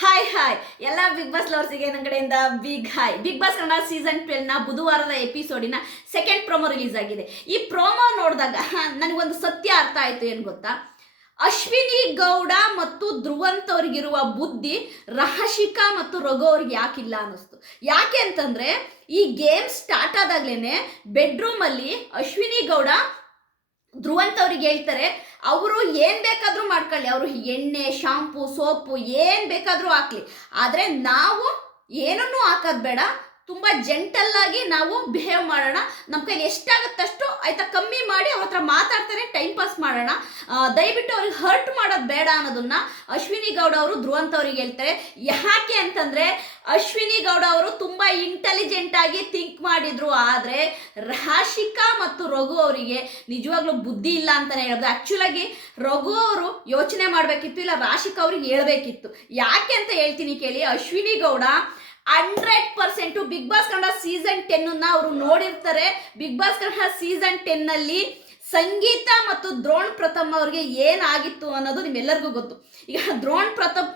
Hi hi ಎಲ್ಲ big boss ಲವರ್ಸಿಗೆ ನನ್ನ ಕಡೆಯಿಂದ big hi Big Boss Kannada season ಟ್ವೆಲ್ನ ಬುಧವಾರದ ಎಪಿಸೋಡಿನ ಸೆಕೆಂಡ್ ಪ್ರೊಮೋ ರಿಲೀಸ್ ಆಗಿದೆ. ಈ ಪ್ರೊಮೋ ನೋಡಿದಾಗ ನನಗೊಂದು ಸತ್ಯ ಅರ್ಥ ಆಯ್ತು, ಏನು ಗೊತ್ತಾ? ಅಶ್ವಿನಿ ಗೌಡ ಮತ್ತು ಧ್ರುವಂತ್ ಅವ್ರಿಗಿರುವ ಬುದ್ಧಿ ರಹಶಿಕಾ ಮತ್ತು ರಘು ಅವ್ರಿಗೆ ಯಾಕಿಲ್ಲ ಅನ್ನಿಸ್ತು. ಯಾಕೆ ಅಂತಂದ್ರೆ, ಈ ಗೇಮ್ ಸ್ಟಾರ್ಟ್ ಆದಾಗ್ಲೇ ಬೆಡ್ರೂಮಲ್ಲಿ ಅಶ್ವಿನಿ ಗೌಡ ಧ್ರುವಂತ್ ಅವ್ರಿಗೆ ಹೇಳ್ತಾರೆ, ಅವರು ಏನ್ ಬೇಕಾದ್ರೂ ಮಾಡ್ಕೊಳ್ಳಿ. ಅವರು ಎಣ್ಣೆ, ಶಾಂಪು, ಸೋಪು ಏನ್ ಬೇಕಾದ್ರೂ ಹಾಕ್ಲಿ. ಆದ್ರೆ ನಾವು ಏನನ್ನೂ ಹಾಕೋದ್ ಬೇಡ. ತುಂಬಾ ಜೆಂಟಲ್ಲಾಗಿ ನಾವು ಬಿಹೇವ್ ಮಾಡೋಣ. ನಮ್ಮ ಕೈಲಿ ಎಷ್ಟಾಗತ್ತಷ್ಟು ಆಯ್ತಾ ಕಮ್ಮಿ ಮಾಡಿ ಅವ್ರ ಹತ್ರ ಮಾತಾಡ್ತಾರೆ ಟೈಮ್ ಪಾಸ್ ಮಾಡೋಣ. ದಯವಿಟ್ಟು ಅವ್ರಿಗೆ ಹರ್ಟ್ ಮಾಡೋದು ಬೇಡ ಅನ್ನೋದನ್ನ ಅಶ್ವಿನಿ ಗೌಡ ಅವರು ಧ್ರುವಂತ್ ಅವ್ರಿಗೆ ಹೇಳ್ತಾರೆ. ಯಾಕೆ ಅಂತಂದ್ರೆ ಅಶ್ವಿನಿ ಗೌಡ ಅವರು ತುಂಬಾ ಇಂಟೆಲಿಜೆಂಟ್ ಆಗಿ ಥಿಂಕ್ ಮಾಡಿದ್ರು. ಆದ್ರೆ ರಾಶಿಕಾ ಮತ್ತು ರಘು ಅವರಿಗೆ ನಿಜವಾಗ್ಲೂ ಬುದ್ಧಿ ಇಲ್ಲ ಅಂತಾನೆ ಹೇಳೋದು ಆ್ಯಕ್ಚುಲಾಗಿ ರಘು ಅವರು ಯೋಚನೆ ಮಾಡಬೇಕಿತ್ತು ಇಲ್ಲ ರಾಶಿಕಾ ಅವ್ರಿಗೆ ಹೇಳಬೇಕಿತ್ತು. ಯಾಕೆ ಅಂತ ಹೇಳ್ತೀನಿ ಕೇಳಿ, Ashwini Gowda hundred percent big boss Kannada season ten ಅವರು ನೋಡಿರ್ತಾರೆ. Big boss Kannada season ten ಅಲ್ಲಿ ಸಂಗೀತ ಮತ್ತು ದ್ರೋಣ್ ಪ್ರಥಮ್ ಅವ್ರಿಗೆ ಏನಾಗಿತ್ತು ಅನ್ನೋದು ನಿಮ್ಮೆಲ್ಲರಿಗೂ ಗೊತ್ತು. ಈಗ ದ್ರೋಣ್ ಪ್ರಥಮ್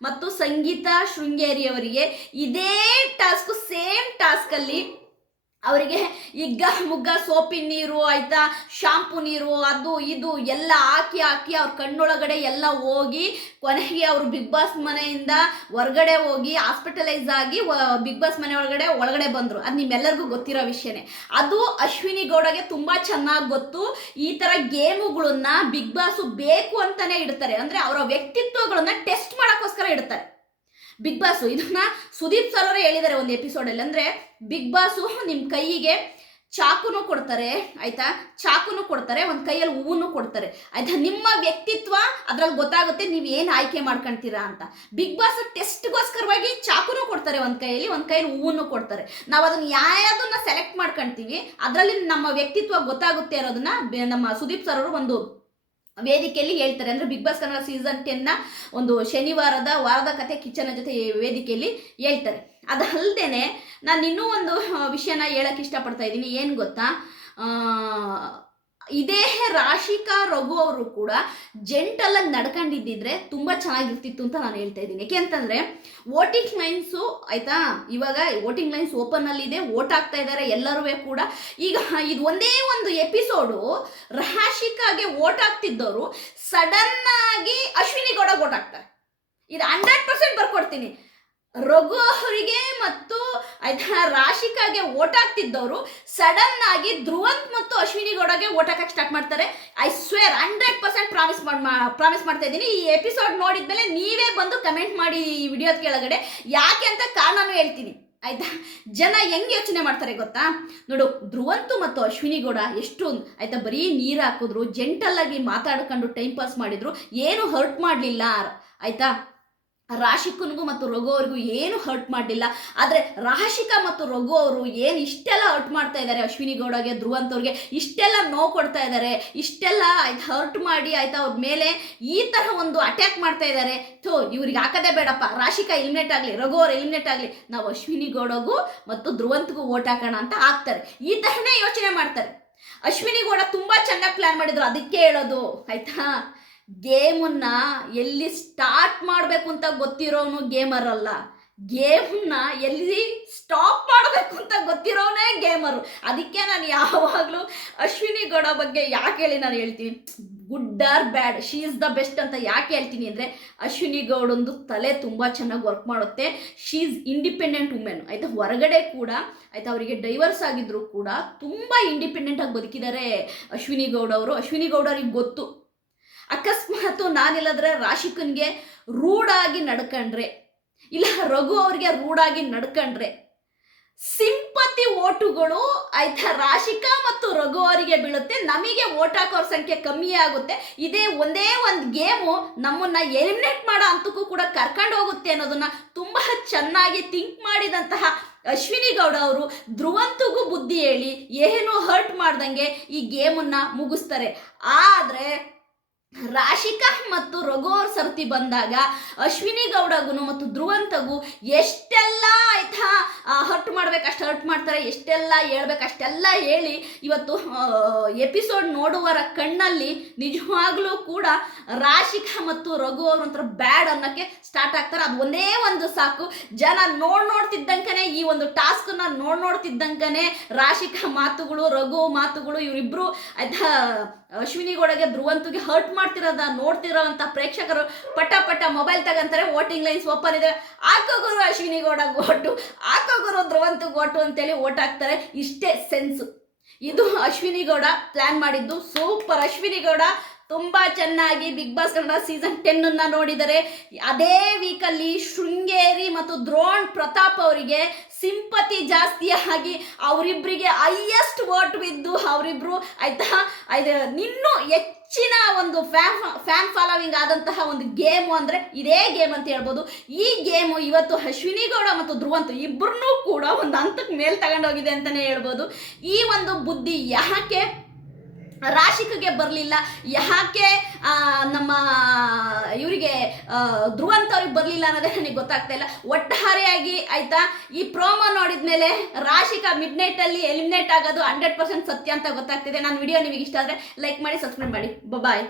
ಮತ್ತು ಸಂಗೀತ ಶೃಂಗೇರಿ ಅವರಿಗೆ ಇದೇ ಟಾಸ್ಕ್, ಸೇಮ್ ಟಾಸ್ಕ್ ಅಲ್ಲಿ ಅವರಿಗೆ ಇಗ್ಗ ಮುಗ್ಗ ಸೋಪಿನ ನೀರು, ಆಯ್ತಾ, ಶಾಂಪು ನೀರು, ಅದು ಇದು ಎಲ್ಲ ಹಾಕಿ ಹಾಕಿ ಅವ್ರ ಕಣ್ಣೊಳಗಡೆ ಎಲ್ಲ ಹೋಗಿ ಕೊನೆಗೆ ಅವರು ಬಿಗ್ ಬಾಸ್ ಮನೆಯಿಂದ ಹೊರಗಡೆ ಹೋಗಿ ಹಾಸ್ಪಿಟಲೈಸ್ ಆಗಿ ಬಿಗ್ ಬಾಸ್ ಮನೆ ಒಳಗಡೆ ಒಳಗಡೆ ಬಂದರು. ಅದು ನಿಮ್ಮೆಲ್ಲರಿಗೂ ಗೊತ್ತಿರೋ ವಿಷಯನೇ. ಅದು ಅಶ್ವಿನಿ ಗೌಡಗೆ ತುಂಬ ಚೆನ್ನಾಗಿ ಗೊತ್ತು. ಈ ಥರ ಗೇಮುಗಳನ್ನ ಬಿಗ್ ಬಾಸು ಬೇಕು ಅಂತಾನೆ ಇಡ್ತಾರೆ. ಅಂದರೆ ಅವರ ವ್ಯಕ್ತಿತ್ವಗಳನ್ನ ಟೆಸ್ಟ್ ಮಾಡೋಕ್ಕೋಸ್ಕರ ಇಡ್ತಾರೆ. ಬಿಗ್ ಬಾಸು ಇದನ್ನ ಸುದೀಪ್ ಸರ್ ಅವರೇ ಹೇಳಿದ್ದಾರೆ ಒಂದು ಎಪಿಸೋಡಲ್ಲಿ ಅಂದರೆ ಬಿಗ್ ಬಾಸು ನಿಮ್ಮ ಕೈಯಿಗೆ ಚಾಕುನು ಕೊಡ್ತಾರೆ, ಆಯ್ತಾ? ಚಾಕುನು ಕೊಡ್ತಾರೆ, ಒಂದು ಕೈಯಲ್ಲಿ ಹೂವನ್ನು ಕೊಡ್ತಾರೆ. ಆಯ್ತಾ? ನಿಮ್ಮ ವ್ಯಕ್ತಿತ್ವ ಅದ್ರಲ್ಲಿ ಗೊತ್ತಾಗುತ್ತೆ ನೀವು ಏನು ಆಯ್ಕೆ ಮಾಡ್ಕೊಂತೀರಾ ಅಂತ. ಬಿಗ್ ಬಾಸ್ ಟೆಸ್ಟ್ಗೋಸ್ಕರವಾಗಿ ಚಾಕುನು ಕೊಡ್ತಾರೆ ಒಂದು ಕೈಯಲ್ಲಿ ಒಂದು ಕೈಯಲ್ಲಿ ಹೂವನ್ನು ಕೊಡ್ತಾರೆ. ನಾವು ಅದನ್ನ ಯಾವ್ದನ್ನ ಸೆಲೆಕ್ಟ್ ಮಾಡ್ಕೊಂತೀವಿ, ಅದರಲ್ಲಿ ನಮ್ಮ ವ್ಯಕ್ತಿತ್ವ ಗೊತ್ತಾಗುತ್ತೆ ಅನ್ನೋದನ್ನ ನಮ್ಮ ಸುದೀಪ್ ಸರ್ ಅವರು ಒಂದು ವೇದಿಕೆಯಲ್ಲಿ ಹೇಳ್ತಾರೆ. ಅಂದ್ರೆ ಬಿಗ್ ಬಾಸ್ ಕನ್ನಡ ಸೀಸನ್ ಟೆನ್ನ ಒಂದು ಶನಿವಾರದ ವಾರದ ಕತೆ ಕಿಚನ ಜೊತೆ ವೇದಿಕೆಯಲ್ಲಿ ಹೇಳ್ತಾರೆ. ಅದಲ್ಲದೆ ನಾನು ಇನ್ನೂ ಒಂದು ವಿಷಯನ ಹೇಳಕ್ಕೆ ಇಷ್ಟಪಡ್ತಾ ಇದ್ದೀನಿ. ಏನು ಗೊತ್ತಾ? ಇದೇ ರಾಶಿಕಾ ರಘು ಅವರು ಕೂಡ ಜೆಂಟಲಾಗಿ ನಡ್ಕೊಂಡಿದ್ದಿದ್ರೆ ತುಂಬ ಚೆನ್ನಾಗಿರ್ತಿತ್ತು ಅಂತ ನಾನು ಹೇಳ್ತಾ ಇದ್ದೀನಿ. ಯಾಕೆ ಅಂತಂದರೆ ವೋಟಿಂಗ್ ಲೈನ್ಸು ಆಯಿತಾ? ಇವಾಗ ವೋಟಿಂಗ್ ಲೈನ್ಸ್ ಓಪನಲ್ಲಿದೆ ವೋಟ್ ಆಗ್ತಾ ಇದ್ದಾರೆ ಎಲ್ಲರೂ ಕೂಡ. ಈಗ ಇದು ಒಂದೇ ಒಂದು ಎಪಿಸೋಡು ರಾಶಿಕಾಗೆ ವೋಟ್ ಆಗ್ತಿದ್ದವರು ಸಡನ್ ಆಗಿ ಅಶ್ವಿನಿ ಗೌಡ ವೋಟ್ ಆಗ್ತಾರೆ ಇದು ಹಂಡ್ರೆಡ್ ಪರ್ಸೆಂಟ್ ಬರ್ಕೊಡ್ತೀನಿ. ರಘು ಅವರಿಗೆ ಮತ್ತು ಆಯ್ತಾ ರಾಶಿಕಾಗೆ ಓಟ್ ಆಗ್ತಿದ್ದವರು ಸಡನ್ ಆಗಿ ಧ್ರುವಂತ್ ಮತ್ತು ಅಶ್ವಿನಿ ಗೌಡಗೆ ಓಟ್ ಹಾಕಕ್ಕೆ ಸ್ಟಾರ್ಟ್ ಮಾಡ್ತಾರೆ. I swear hundred percent promise promise ಮಾಡ್ತಾ ಇದ್ದೀನಿ. ಈ ಎಪಿಸೋಡ್ ನೋಡಿದ್ಮೇಲೆ ನೀವೇ ಬಂದು ಕಮೆಂಟ್ ಮಾಡಿ ಈ ವಿಡಿಯೋದ ಕೆಳಗಡೆ ಯಾಕೆ ಅಂತ ಕಾರಣನೂ ಹೇಳ್ತೀನಿ. ಆಯ್ತಾ? ಜನ ಹೆಂಗ್ ಯೋಚನೆ ಮಾಡ್ತಾರೆ ಗೊತ್ತಾ? ನೋಡು, ಧ್ರುವಂತು ಮತ್ತು ಅಶ್ವಿನಿ ಗೌಡ ಎಷ್ಟು ಆಯ್ತಾ ಬರೀ ನೀರು ಹಾಕಿದ್ರು ಜೆಂಟಲ್ ಆಗಿ ಮಾತಾಡ್ಕೊಂಡು ಟೈಮ್ ಪಾಸ್ ಮಾಡಿದ್ರು, ಏನು ಹರ್ಟ್ ಮಾಡಲಿಲ್ಲ. ಆಯ್ತಾ? ರಾಶಿಕನ್ಗೂ ಮತ್ತು ರಘು ಅವ್ರಿಗೂ ಏನು ಹರ್ಟ್ ಮಾಡಲಿಲ್ಲ. ಆದರೆ ರಾಶಿಕಾ ಮತ್ತು ರಘು ಅವರು ಏನು ಇಷ್ಟೆಲ್ಲ ಹರ್ಟ್ ಮಾಡ್ತಾ ಇದ್ದಾರೆ ಅಶ್ವಿನಿ ಗೌಡಗೆ ಧ್ರುವಂತವ್ರಿಗೆ ಇಷ್ಟೆಲ್ಲ ನೋವು ಕೊಡ್ತಾ ಇದ್ದಾರೆ ಇಷ್ಟೆಲ್ಲ ಹರ್ಟ್ ಮಾಡಿ ಆಯ್ತಾ ಅವ್ರ ಮೇಲೆ ಈ ಥರ ಒಂದು ಅಟ್ಯಾಕ್ ಮಾಡ್ತಾ ಇದ್ದಾರೆ ಥೋ, ಇವ್ರಿಗೆ ಹಾಕದೇ ಬೇಡಪ್ಪ. ರಾಶಿಕಾ ಎಲಿಮಿನೇಟ್ ಆಗಲಿ, ರಘು ಅವ್ರು ಎಲಿಮಿನೇಟ್ ಆಗಲಿ, ನಾವು ಅಶ್ವಿನಿ ಗೌಡಗೂ ಮತ್ತು ಧ್ರುವಂತ್ಗೂ ಓಟ್ ಹಾಕೋಣ ಅಂತ ಹಾಕ್ತಾರೆ ಈ ಥರನೇ ಯೋಚನೆ ಮಾಡ್ತಾರೆ. ಅಶ್ವಿನಿ ಗೌಡ ತುಂಬ ಚೆನ್ನಾಗಿ ಪ್ಲ್ಯಾನ್ ಮಾಡಿದ್ರು. ಅದಕ್ಕೆ ಹೇಳೋದು, ಆಯ್ತಾ? ಗೇಮನ್ನ ಎಲ್ಲಿ ಸ್ಟಾರ್ಟ್ ಮಾಡಬೇಕು ಅಂತ ಗೊತ್ತಿರೋನು ಗೇಮರ್ ಅಲ್ಲ. ಗೇಮನ್ನ ಎಲ್ಲಿ ಸ್ಟಾಪ್ ಮಾಡಬೇಕು ಅಂತ ಗೊತ್ತಿರೋನೇ ಗೇಮರು ಅದಕ್ಕೆ ನಾನು ಯಾವಾಗಲೂ ಅಶ್ವಿನಿ ಗೌಡ ಬಗ್ಗೆ ಯಾಕೆ ಹೇಳಿ ನಾನು ಹೇಳ್ತೀನಿ. Good or bad she is the best ಅಂತ ಯಾಕೆ ಹೇಳ್ತೀನಿ ಅಂದರೆ ಅಶ್ವಿನಿ ಗೌಡಂದು ತಲೆ ತುಂಬ ಚೆನ್ನಾಗಿ ವರ್ಕ್ ಮಾಡುತ್ತೆ. ಶಿ ಈಸ್ ಇಂಡಿಪೆಂಡೆಂಟ್ ವುಮೆನ್ ಆಯಿತಾ? ಹೊರಗಡೆ ಕೂಡ, ಆಯಿತಾ? ಅವರಿಗೆ ಡೈವರ್ಸ್ ಆಗಿದ್ರು ಕೂಡ ತುಂಬ ಇಂಡಿಪೆಂಡೆಂಟ್ ಆಗಿ ಬದುಕಿದ್ದಾರೆ ಅಶ್ವಿನಿ ಗೌಡ ಅವರು. ಅಶ್ವಿನಿ ಗೌಡ ಅವ್ರಿಗೆ ಗೊತ್ತು. ಅಕಸ್ಮಾತ್ ನಾನಿಲ್ಲದ್ರೆ ರಾಶಿಕನ್ಗೆ ರೂಢಾಗಿ ನಡ್ಕಂಡ್ರೆ, ಇಲ್ಲ ರಘು ಅವ್ರಿಗೆ ರೂಢಾಗಿ ನಡ್ಕಂಡ್ರೆ, ಸಿಂಪತಿ ಓಟುಗಳು ಆಯ್ತಾ ರಾಶಿಕಾ ಮತ್ತು ರಘು ಅವರಿಗೆ ಬೀಳುತ್ತೆ, ನಮಗೆ ಓಟ್ ಹಾಕೋರ್ ಸಂಖ್ಯೆ ಕಮ್ಮಿ ಆಗುತ್ತೆ, ಇದೇ ಒಂದೇ ಒಂದು ಗೇಮು ನಮ್ಮನ್ನ ಎಲಿಮಿನೇಟ್ ಮಾಡೋ ಹಂತಕ್ಕೂ ಕೂಡ ಕರ್ಕೊಂಡು ಹೋಗುತ್ತೆ ಅನ್ನೋದನ್ನ ತುಂಬಾ ಚೆನ್ನಾಗಿ ಥಿಂಕ್ ಮಾಡಿದಂತಹ ಅಶ್ವಿನಿ ಗೌಡ ಅವರು ಧ್ರುವಂತಗೂ ಬುದ್ಧಿ ಹೇಳಿ, ಏನು ಹರ್ಟ್ ಮಾಡ್ದಂಗೆ ಈ ಗೇಮನ್ನ ಮುಗಿಸ್ತಾರೆ. ಆದರೆ ರಾಶಿಕಾ ಮತ್ತು ರಘು ಅವ್ರ ಸರ್ತಿ ಬಂದಾಗ ಅಶ್ವಿನಿ ಗೌಡಗುನು ಮತ್ತು ಧ್ರುವಂತಗು ಎಷ್ಟೆಲ್ಲ ಆಯ್ತಾ ಹರ್ಟ್ ಮಾಡ್ಬೇಕು, ಅಷ್ಟು ಹರ್ಟ್ ಮಾಡ್ತಾರೆ, ಎಷ್ಟೆಲ್ಲ ಹೇಳ್ಬೇಕು, ಅಷ್ಟೆಲ್ಲ ಹೇಳಿ ಇವತ್ತು ಎಪಿಸೋಡ್ ನೋಡುವರ ಕಣ್ಣಲ್ಲಿ ನಿಜವಾಗ್ಲೂ ಕೂಡ ರಾಶಿಕಾ ಮತ್ತು ರಘು ಅವ್ರ ಒಂಥರ ಬ್ಯಾಡ್ ಅನ್ನೋಕ್ಕೆ ಸ್ಟಾರ್ಟ್ ಆಗ್ತಾರೆ. ಅದು ಒಂದೇ ಒಂದು ಸಾಕು. ಜನ ನೋಡ್ ನೋಡ್ತಿದ್ದಂಕನೆ, ಈ ಒಂದು ಟಾಸ್ಕ್ನ ನೋಡ್ ನೋಡ್ತಿದ್ದಂಕನೆ ರಾಶಿಕಾ ಮಾತುಗಳು, ರಘು ಮಾತುಗಳು, ಇವರಿಬ್ರು ಆಯ್ತಾ ಅಶ್ವಿನಿ ಗೌಡಗೆ ಧ್ರುವಂತುಗೆ ಹರ್ಟ್ ಮಾಡ್ತಿರೋದ ನೋಡ್ತಿರೋಂಥ ಪ್ರೇಕ್ಷಕರು ಪಟ ಪಟ ಮೊಬೈಲ್ ತಗಂತಾರೆ ವೋಟಿಂಗ್ ಲೈನ್ಸ್ ಓಪನ್ ಇದೆ. ಹಾಕೋಗುರು ಗುರು ಅಶ್ವಿನಿ ಗೌಡಗೆ ಓಟು ಹಾಕೋಗುರು ಗುರು ಧ್ರುವಂತಗೆ ಓಟು ಅಂತೇಳಿ ಓಟ್ ಹಾಕ್ತಾರೆ. ಇಷ್ಟೇ ಸೆನ್ಸು ಇದು ಅಶ್ವಿನಿ ಗೌಡ ಪ್ಲಾನ್ ಮಾಡಿದ್ದು. ಸೂಪರ್ ಅಶ್ವಿನಿ ಗೌಡ ತುಂಬಾ ಚೆನ್ನಾಗಿ big boss Kannada season ten ಅನ್ನ ನೋಡಿದರೆ ಅದೇ ವೀಕಲ್ಲಿ ಶೃಂಗೇರಿ ಮತ್ತು ದ್ರೋಣ್ ಪ್ರತಾಪ್ ಅವರಿಗೆ ಸಿಂಪತಿ ಜಾಸ್ತಿ ಆಗಿ ಅವರಿಬ್ಬರಿಗೆ ಹೈಯೆಸ್ಟ್ ವೋಟ್ ಬಿದ್ದು ಅವರಿಬ್ರು ಆಯ್ತಾ? ಇದು ಇನ್ನೂ ಹೆಚ್ಚಿನ ಒಂದು ಫ್ಯಾನ್ ಫ್ಯಾನ್ ಫಾಲೋವಿಂಗ್ ಆದಂತಹ ಒಂದು ಗೇಮು ಅಂದರೆ ಇದೇ ಗೇಮ್ ಅಂತ ಹೇಳ್ಬೋದು. ಈ ಗೇಮು ಇವತ್ತು ಅಶ್ವಿನಿ ಗೌಡ ಮತ್ತು ಧ್ರುವಂತ ಇಬ್ಬರನ್ನೂ ಕೂಡ ಒಂದು ಹಂತಕ್ಕೆ ಮೇಲೆ ತಗೊಂಡೋಗಿದೆ ಅಂತಲೇ ಹೇಳ್ಬೋದು. ಈ ಒಂದು ಬುದ್ಧಿ ಯಾಕೆ ರಾಶಿಕಗೆ ಬರಲಿಲ್ಲ. ಯಾಕೆ ನಮ್ಮ, ಇವರಿಗೆ ಧ್ರುವಂತ ಅವ್ರಿಗೆ ಬರಲಿಲ್ಲ ಅನ್ನೋದೇ ನನಗೆ ಗೊತ್ತಾಗ್ತಾ ಇಲ್ಲ. ಒಟ್ಟಾರೆಯಾಗಿ ಆಯ್ತಾ, ಈ ಪ್ರೋಮೋ ನೋಡಿದ್ಮೇಲೆ ರಾಶಿಕಾ ಮಿಡ್ ನೈಟಲ್ಲಿ ಎಲಿಮಿನೇಟ್ ಆಗೋದು ಹಂಡ್ರೆಡ್ ಪರ್ಸೆಂಟ್ ಸತ್ಯ ಅಂತ ಗೊತ್ತಾಗ್ತಿದೆ. ನಾನು ವಿಡಿಯೋ ನಿಮಗೆ ಇಷ್ಟ ಆದರೆ ಲೈಕ್ ಮಾಡಿ ಸಬ್ಸ್ಕ್ರೈಬ್ ಮಾಡಿ. ಬಾಯ್